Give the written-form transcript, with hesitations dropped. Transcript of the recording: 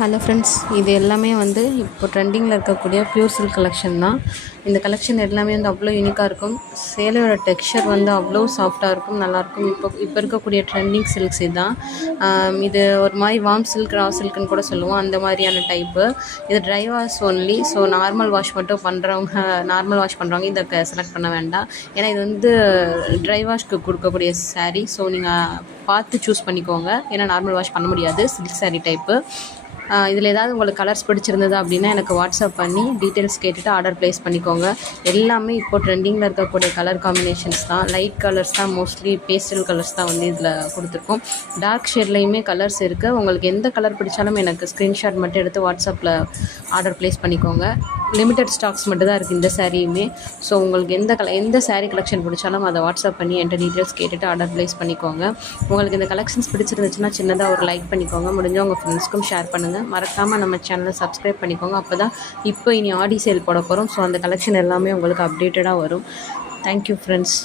Hello friends, இது எல்லாமே வந்து இப்போ ட்ரெண்டிங்கில் இருக்கக்கூடிய பியூர் சில்க் கலெக்ஷன் தான். இந்த கலெக்ஷன் எல்லாமே வந்து அவ்வளோ யூனிக்காக இருக்கும். சேலையோட டெக்ஸ்சர் வந்து அவ்வளோ சாஃப்டாக இருக்கும், நல்லாயிருக்கும். இப்போ இருக்கக்கூடிய ட்ரெண்டிங் சில்க்ஸ் இதுதான். இது ஒரு மாதிரி வார்ம் சில்க், ரா சில்க்குன்னு கூட சொல்லுவோம், அந்த மாதிரியான டைப்பு. இது dry wash only. So normal wash மட்டும் பண்ணுறவங்க நார்மல் வாஷ் பண்ணுறவங்க இதை செலக்ட் பண்ண வேண்டாம். ஏன்னா இது வந்து ட்ரை வாஷ்க்கு கொடுக்கக்கூடிய சாரீ. ஸோ நீங்கள் பார்த்து சூஸ் பண்ணிக்கோங்க, ஏன்னா நார்மல் வாஷ் பண்ண முடியாது. Silk sari type. இதில் ஏதாவது உங்களுக்கு கலர்ஸ் பிடிச்சிருந்தது அப்படின்னா எனக்கு வாட்ஸ்அப் பண்ணி டீட்டெயில்ஸ் கேட்டுட்டு ஆர்டர் ப்ளேஸ் பண்ணிக்கோங்க. எல்லாமே இப்போது ட்ரெண்டிங்கில் இருக்கக்கூடிய கலர் காம்பினேஷன்ஸ் தான். லைட் கலர்ஸ் தான், மோஸ்ட்லி பேஸ்டல் கலர்ஸ் தான் வந்து இதில் கொடுத்துருக்கோம். டார்க் ஷேட்லேயுமே கலர்ஸ் இருக்குது. உங்களுக்கு எந்த கலர் பிடிச்சாலும் எனக்கு ஸ்க்ரீன்ஷாட் மட்டும் எடுத்து வாட்ஸ்அப்பில் ஆர்டர் ப்ளேஸ் பண்ணிக்கோங்க. லிமிட்டட் ஸ்டாக்ஸ் மட்டும் தான் இருக்குது இந்த சாரியுமே. ஸோ உங்களுக்கு எந்த சாரீ கலெக்ஷன் பிடிச்சாலும் அதை வாட்ஸ்அப் பண்ணி என்கிட்ட டீட்டெயில்ஸ் கேட்டுட்டு ஆர்டர் ப்ளேஸ் பண்ணிக்கோங்க. உங்களுக்கு இந்த கலெக்ஷன்ஸ் பிடிச்சிருந்துச்சுன்னா சின்னதாக ஒரு லைக் பண்ணிக்கோங்க. முடிஞ்சால் உங்கள் ஃப்ரெண்ட்ஸ்க்கும் ஷேர் பண்ணுங்கள். மறக்காமல் நம்ம சேனலை சப்ஸ்கிரைப் பண்ணிக்கோங்க. அப்போ தான் இப்போ இனி ஆடி சேல் போட போகிறோம். ஸோ அந்த கலெக்ஷன் எல்லாமே உங்களுக்கு அப்டேட்டடாக வரும். Thank you friends.